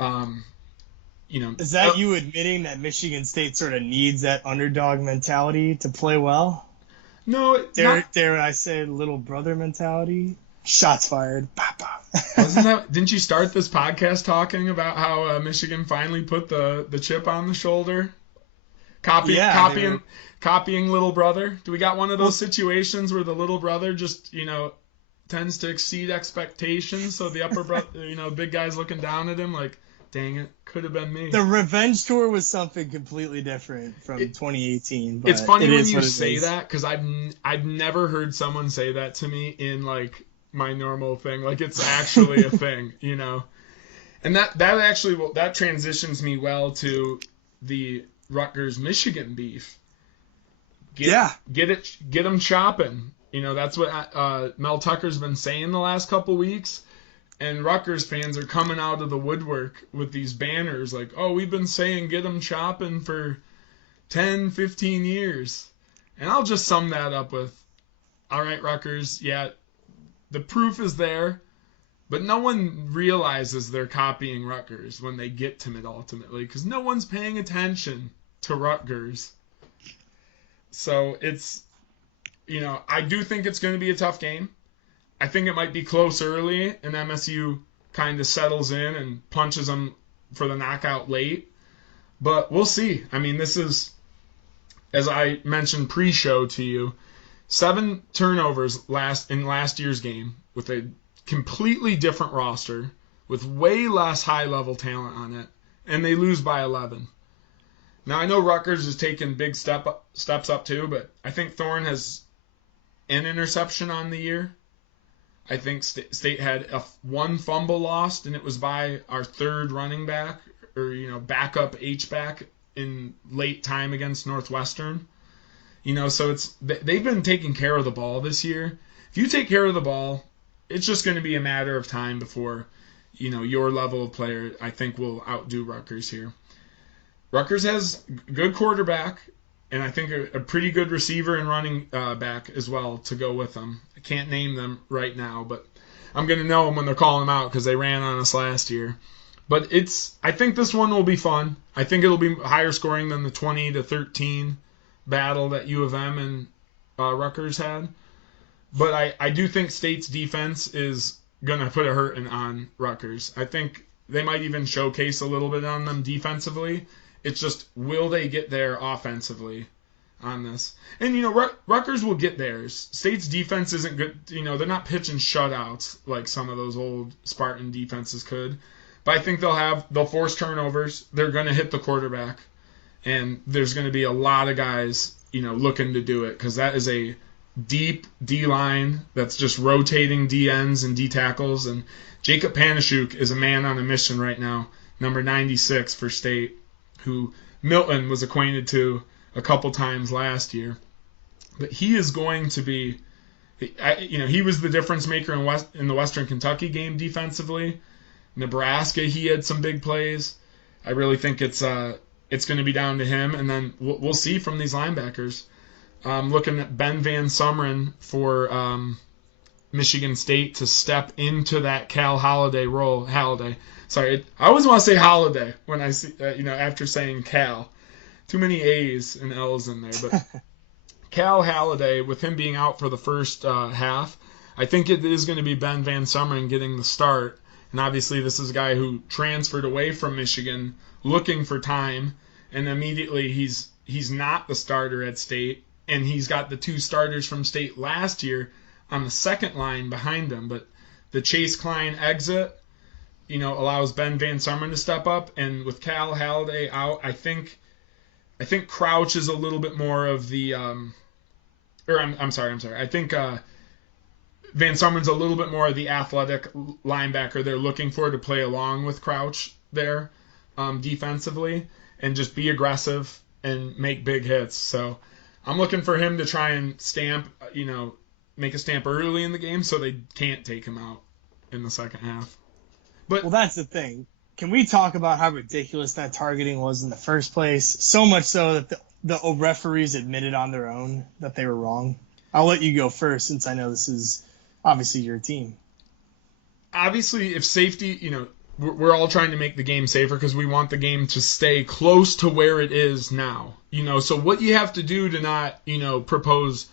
Is that you admitting that Michigan State sort of needs that underdog mentality to play well? No. Dare I say little brother mentality? Shots fired. Didn't you start this podcast talking about how Michigan finally put the chip on the shoulder? Copying little brother? Do we got one of those situations where the little brother just, tends to exceed expectations, so the upper brother, big guy's looking down at him like, dang it, could have been me. The revenge tour was something completely different from 2018. But it's funny when you say that, because I've never heard someone say that to me in like my normal thing. Like, it's actually a thing, And that transitions me well to the Rutgers Michigan beef. Get them chopping. That's what Mel Tucker's been saying the last couple weeks. And Rutgers fans are coming out of the woodwork with these banners like, oh, we've been saying get them chopping for 10, 15 years. And I'll just sum that up with, all right, Rutgers, yeah, the proof is there, but no one realizes they're copying Rutgers when they get to it ultimately, because no one's paying attention to Rutgers. So it's, I do think it's going to be a tough game. I think it might be close early, and MSU kind of settles in and punches them for the knockout late. But we'll see. I mean, this is, as I mentioned pre-show to you, 7 turnovers in last year's game with a completely different roster with way less high-level talent on it, and they lose by 11. Now, I know Rutgers has taken big steps up too, but I think Thorne has an interception on the year. I think State had one fumble lost, and it was by our third running back, or backup H-back in late time against Northwestern. So they've been taking care of the ball this year. If you take care of the ball, it's just going to be a matter of time before, your level of player, I think, will outdo Rutgers here. Rutgers has a good quarterback, and I think a pretty good receiver and running back as well to go with them. I can't name them right now, but I'm going to know them when they're calling them out because they ran on us last year. But I think this one will be fun. I think it'll be higher scoring than the 20-13 battle that U of M and Rutgers had. But I do think State's defense is going to put a hurting on Rutgers. I think they might even showcase a little bit on them defensively. It's just, will they get there offensively on this? And, Rutgers will get theirs. State's defense isn't good. They're not pitching shutouts like some of those old Spartan defenses could. But I think they'll force turnovers. They're going to hit the quarterback. And there's going to be a lot of guys, looking to do it because that is a deep D-line that's just rotating D-ends and D-tackles. And Jacob Panashuk is a man on a mission right now, number 96 for State, who Milton was acquainted to a couple times last year. But he is going to be, he was the difference maker in the Western Kentucky game defensively. Nebraska, he had some big plays. I really think it's going to be down to him, and then we'll see from these linebackers. Looking at Ben Van Sumeren for Michigan State to step into that Cal Holiday role. Sorry, I always want to say Holiday when I see after saying Cal. Too many A's and L's in there, but Cal Holiday, with him being out for the first half, I think it is going to be Ben Van Sumeren getting the start. And obviously, this is a guy who transferred away from Michigan, looking for time, and immediately he's not the starter at State, and he's got the 2 starters from State last year on the second line behind him. But the Chase Klein exit, allows Ben Van Sumeren to step up, and with Cal Holiday out, I think Crouch is a little bit more of the I'm sorry. I think Van Sumeren's a little bit more of the athletic linebacker they're looking for to play along with Crouch there defensively and just be aggressive and make big hits. So I'm looking for him to try and make a stamp early in the game so they can't take him out in the second half. But well, that's the thing. Can we talk about how ridiculous that targeting was in the first place? So much so that the referees admitted on their own that they were wrong. I'll let you go first since I know this is obviously your team. Obviously, if safety, we're all trying to make the game safer because we want the game to stay close to where it is now. So what you have to do to not, propose,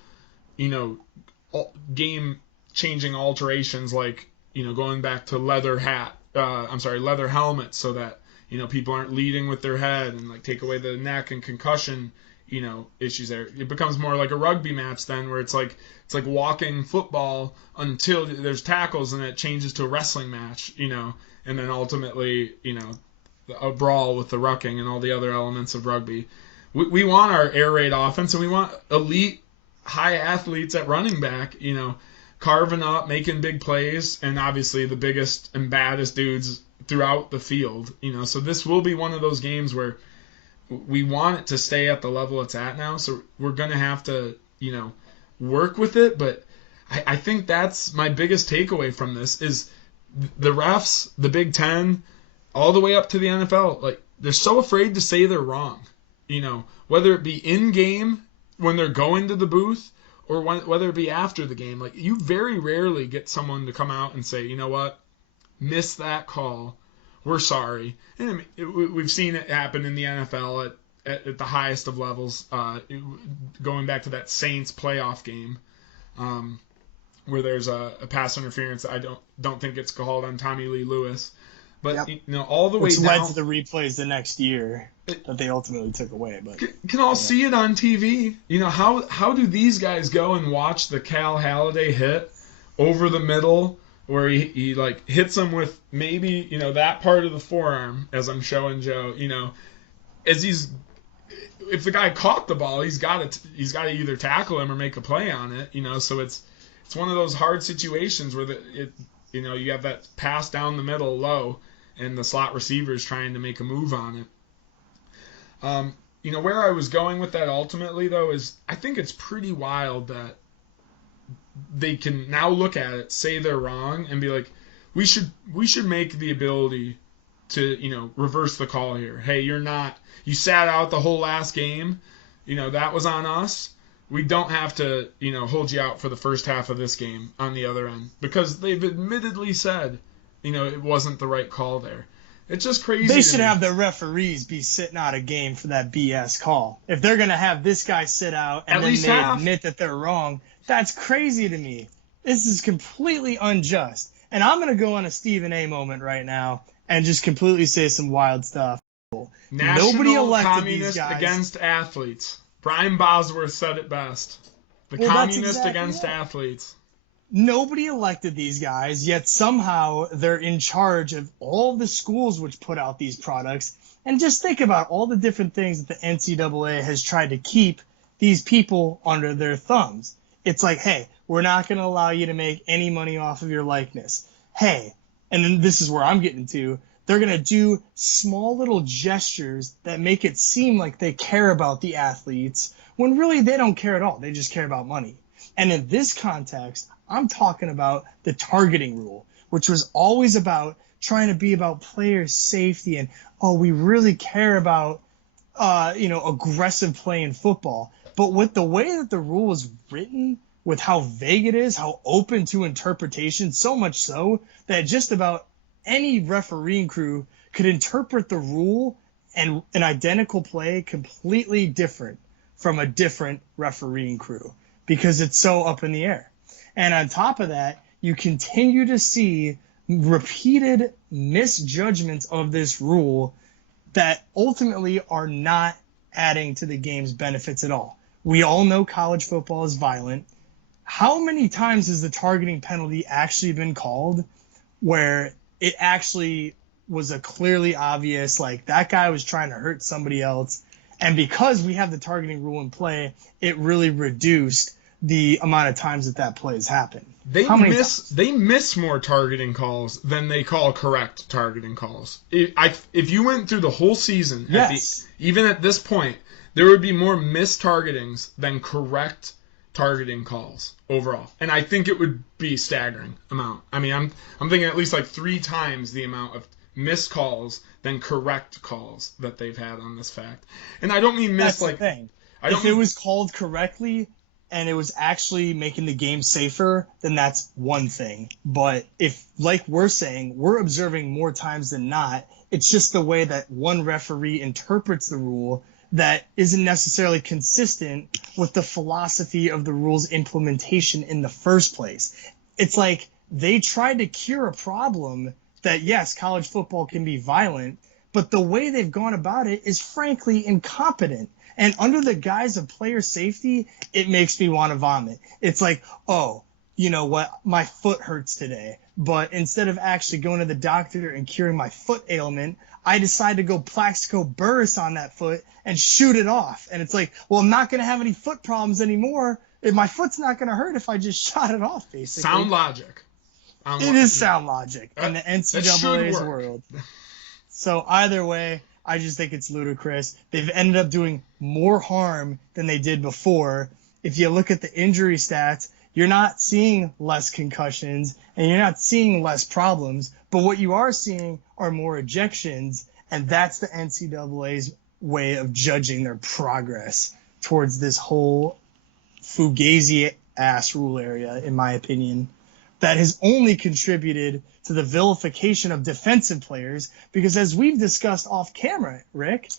game-changing alterations like, going back to leather helmets so that, people aren't leading with their head and like take away the neck and concussion, issues there. It becomes more like a rugby match then where it's like walking football until there's tackles and it changes to a wrestling match, and then ultimately, a brawl with the rucking and all the other elements of rugby. We want our air raid offense and we want elite high athletes at running back, carving up, making big plays, and obviously the biggest and baddest dudes throughout the field. So this will be one of those games where we want it to stay at the level it's at now. So we're going to have to, work with it. But I think that's my biggest takeaway from this is the refs, the Big Ten, all the way up to the NFL. Like, they're so afraid to say they're wrong, whether it be in game when they're going to the booth or whether it be after the game. Like, you very rarely get someone to come out and say, you know what, missed that call. We're sorry. And we've seen it happen in the NFL at the highest of levels, going back to that Saints playoff game, where there's a pass interference that I don't think gets called on Tommy Lee Lewis. But Yep. all the way Which down, led to the replays the next year that they ultimately took away. But can all see it on TV. How do these guys go and watch the Cal Halliday hit over the middle where he like hits him with maybe that part of the forearm, as I'm showing Joe, as if the guy caught the ball, he's got to either tackle him or make a play on it, so it's one of those hard situations where you have that pass down the middle low and the slot receiver is trying to make a move on it. Where I was going with that ultimately, though, is I think it's pretty wild that they can now look at it, say they're wrong, and be like, we should make the ability to, reverse the call here. Hey, you sat out the whole last game. That was on us. We don't have to, hold you out for the first half of this game on the other end, because they've admittedly said, it wasn't the right call there. It's just crazy. They should have the referees be sitting out a game for that BS call. If they're going to have this guy sit out and then they admit that they're wrong, that's crazy to me. This is completely unjust. And I'm going to go on a Stephen A. moment right now and just completely say some wild stuff. Nobody elected communist these guys against athletes. Brian Bosworth said it best. Communist against athletes. Nobody elected these guys, yet somehow they're in charge of all the schools which put out these products. And just think about all the different things that the NCAA has tried to keep these people under their thumbs. It's like, hey, we're not going to allow you to make any money off of your likeness. Hey, and then this is where I'm getting to. They're going to do small little gestures that make it seem like they care about the athletes when really they don't care at all. They just care about money. And in this context, I'm talking about the targeting rule, which was always about trying to be about player safety and, we really care about, aggressive play in football. But with the way that the rule is written, with how vague it is, how open to interpretation, so much so that just about any refereeing crew could interpret the rule and an identical play completely different from a different refereeing crew because it's so up in the air. And on top of that, you continue to see repeated misjudgments of this rule that ultimately are not adding to the game's benefits at all. We all know college football is violent. How many times has the targeting penalty actually been called where it actually was a clearly obvious, like that guy was trying to hurt somebody else, and because we have the targeting rule in play, it really reduced the amount of times that play has happened. They miss more targeting calls than they call correct targeting calls. If you went through the whole season, even at this point, there would be more missed targetings than correct targeting calls overall. And I think it would be a staggering amount. I mean, I'm thinking at least like 3 times the amount of missed calls than correct calls that they've had on this fact. And I don't mean missed like... That's the thing. If it was called correctly and it was actually making the game safer, then that's one thing. But if, like we're saying, we're observing more times than not, it's just the way that one referee interprets the rule that isn't necessarily consistent with the philosophy of the rule's implementation in the first place. It's like they tried to cure a problem that, yes, college football can be violent, but the way they've gone about it is frankly incompetent. And under the guise of player safety, it makes me want to vomit. It's like, oh, you know what, my foot hurts today. But instead of actually going to the doctor and curing my foot ailment, I decide to go Plaxico Burress on that foot and shoot it off. And it's like, well, I'm not going to have any foot problems anymore. My foot's not going to hurt if I just shot it off, basically. Sound logic. It is sound logic in the NCAA's world. So either way, I just think it's ludicrous. They've ended up doing more harm than they did before. If you look at the injury stats, you're not seeing less concussions and you're not seeing less problems, but what you are seeing are more ejections, and that's the NCAA's way of judging their progress towards this whole fugazi-ass rule area, in my opinion, that has only contributed to the vilification of defensive players, because as we've discussed off camera, Rick,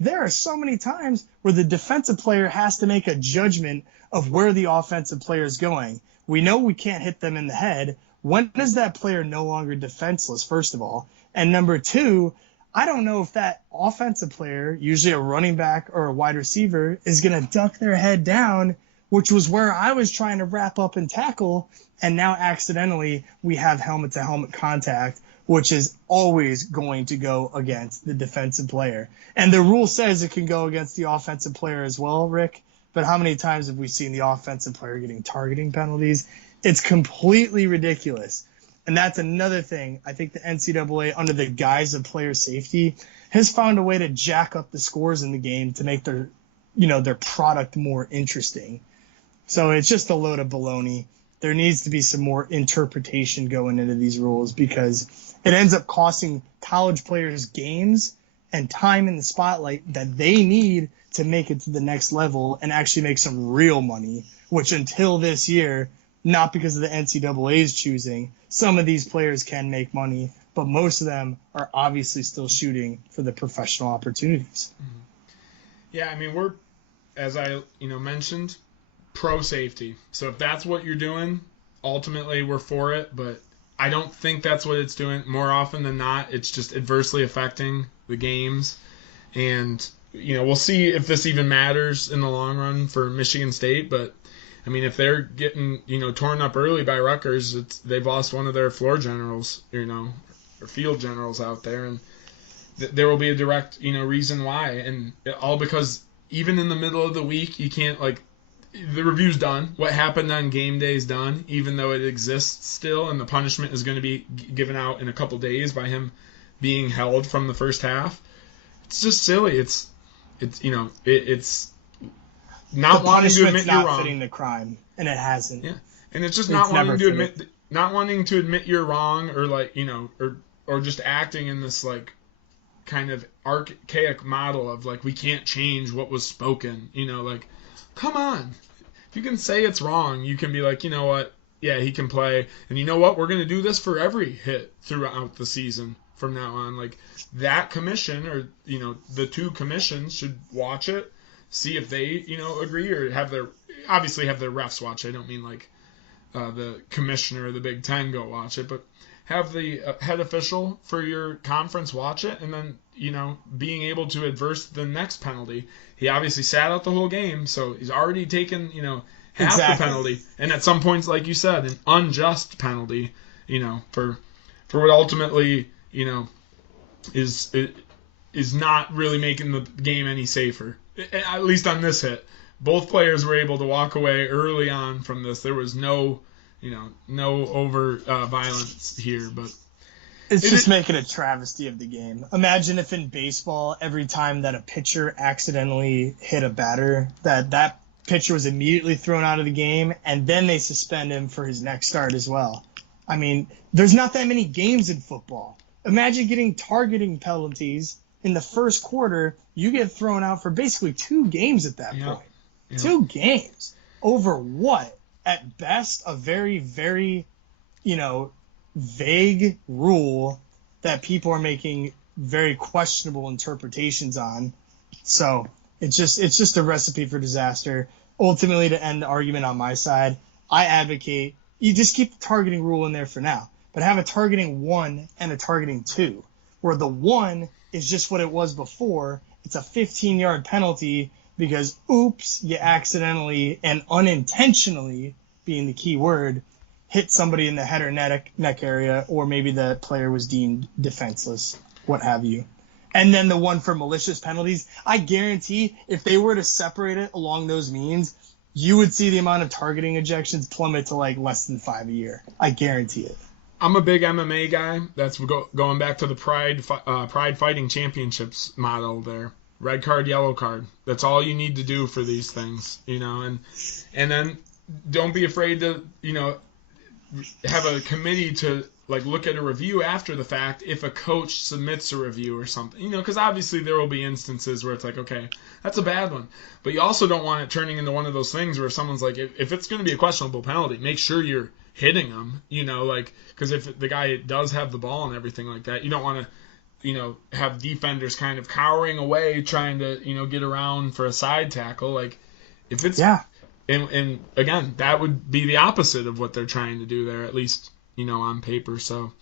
there are so many times where the defensive player has to make a judgment of where the offensive player is going. We know we can't hit them in the head. When is that player no longer defenseless, first of all? And number two, I don't know if that offensive player, usually a running back or a wide receiver, is going to duck their head down, which was where I was trying to wrap up and tackle. And now accidentally we have helmet-to-helmet contact, which is always going to go against the defensive player. And the rule says it can go against the offensive player as well, Rick. But how many times have we seen the offensive player getting targeting penalties? It's completely ridiculous. And that's another thing. I think the NCAA, under the guise of player safety, has found a way to jack up the scores in the game to make their product more interesting. So it's just a load of baloney. There needs to be some more interpretation going into these rules, because it ends up costing college players games and time in the spotlight that they need to make it to the next level and actually make some real money, which until this year, not because of the NCAA's choosing, some of these players can make money, but most of them are obviously still shooting for the professional opportunities. Mm-hmm. Yeah, I mean, we're, as I mentioned, pro safety. So if that's what you're doing, ultimately we're for it, but I don't think that's what it's doing. More often than not, it's just adversely affecting the games. And, we'll see if this even matters in the long run for Michigan State, but I mean, if they're getting, torn up early by Rutgers, they've lost one of their floor generals, or field generals out there, and there will be a direct, reason why. And all because even in the middle of the week, you can't, the review's done. What happened on game day is done, even though it exists still, and the punishment is going to be given out in a couple days by him being held from the first half. It's just silly. It's not wanting to admit you're wrong. Fitting the crime, and it hasn't. Yeah, and it's just not wanting to admit you're wrong, or or just acting in this kind of archaic model of we can't change what was spoken. Come on, if you can say it's wrong, you can be you know what? Yeah, he can play, and you know what? We're gonna do this for every hit throughout the season from now on. That commission, or the two commissions should watch it. See if they, agree, or have their refs watch. I don't mean the commissioner of the Big Ten go watch it, but have the head official for your conference watch it, and then, being able to adverse the next penalty. He obviously sat out the whole game, so he's already taken, half the penalty. And at some points, like you said, an unjust penalty, for what ultimately, is not really making the game any safer. At least on this hit, both players were able to walk away early on from this. There was no over violence here, but it's just making a travesty of the game. Imagine if in baseball, every time that a pitcher accidentally hit a batter, that pitcher was immediately thrown out of the game, and then they suspend him for his next start as well. I mean, there's not that many games in football. Imagine getting targeting penalties. In the first quarter, you get thrown out for basically 2 games at that point. Yep. 2 games. Over what? At best, a very, very, vague rule that people are making very questionable interpretations on. So it's just a recipe for disaster. Ultimately, to end the argument on my side, I advocate you just keep the targeting rule in there for now, but have a targeting 1 and a targeting 2, where the 1 is just what it was before. It's a 15-yard penalty because, oops, you accidentally and unintentionally, being the key word, hit somebody in the head or neck area, or maybe the player was deemed defenseless, what have you. And then the one for malicious penalties, I guarantee if they were to separate it along those means, you would see the amount of targeting ejections plummet to less than 5 a year. I guarantee it. I'm a big MMA guy. That's going back to the Pride Fighting Championships model there. Red card, yellow card. That's all you need to do for these things, and then don't be afraid to, have a committee to look at a review after the fact if a coach submits a review or something, because obviously there will be instances where it's okay, that's a bad one, but you also don't want it turning into one of those things where someone's if it's going to be a questionable penalty, make sure you're hitting them, because if the guy does have the ball and everything like that, you don't want to, have defenders kind of cowering away trying to, get around for a side tackle. If it's, and again, that would be the opposite of what they're trying to do there, at least, on paper. So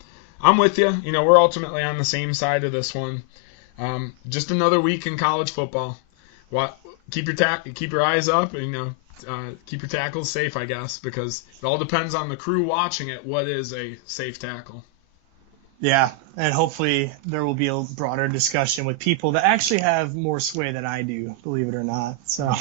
I'm with you. You know, we're ultimately on the same side of this one. Just another week in college football. Keep your eyes up. You know, keep your tackles safe, I guess, because it all depends on the crew watching it. What is a safe tackle? Yeah, and hopefully there will be a broader discussion with people that actually have more sway than I do, believe it or not. So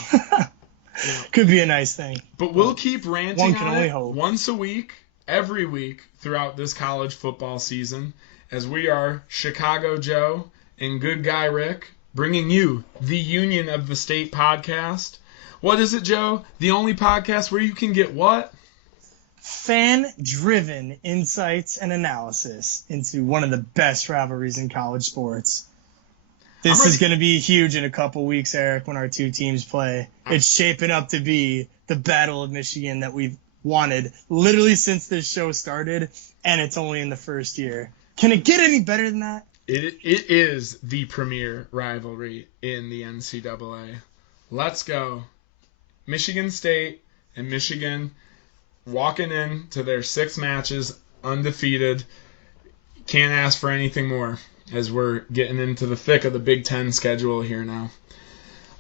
could be a nice thing. But we'll keep ranting one can on only it hope. once a week, every week throughout this college football season, as we are Chicago Joe and Good Guy Rick, bringing you the Union of the State podcast. What is it, Joe? The only podcast where you can get what? Fan-driven insights and analysis into one of the best rivalries in college sports. This is going to be huge in a couple weeks, Eric, when our two teams play. It's shaping up to be the Battle of Michigan that we've wanted literally since this show started, and it's only in the first year. Can it get any better than that? It is the premier rivalry in the NCAA. Let's go. Michigan State and Michigan walking into their 6 matches undefeated. Can't ask for anything more as we're getting into the thick of the Big Ten schedule here now.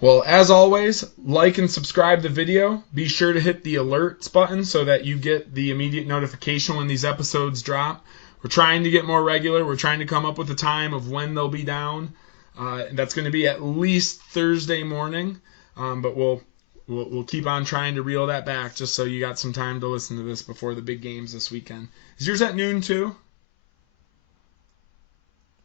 Well, as always, like and subscribe the video. Be sure to hit the alerts button so that you get the immediate notification when these episodes drop. We're trying to get more regular. We're trying to come up with a time of when they'll be down. That's going to be at least Thursday morning, but we'll keep on trying to reel that back just so you got some time to listen to this before the big games this weekend. Is yours at noon too?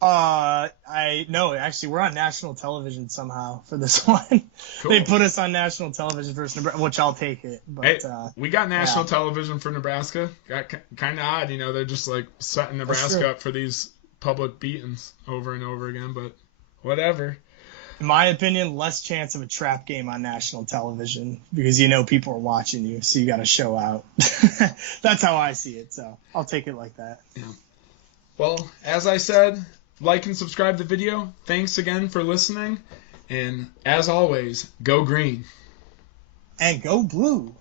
No, actually, we're on national television somehow for this one. Cool. They put us on national television versus Nebraska, which I'll take it. But hey, we got national television for Nebraska. Got kind of odd, you know. They're just like setting Nebraska up for these public beatings over and over again, but whatever. In my opinion, less chance of a trap game on national television because you know people are watching you, so you got to show out. That's how I see it, so I'll take it like that. Yeah. Well, as I said, like and subscribe the video. Thanks again for listening, and as always, go green. And go blue.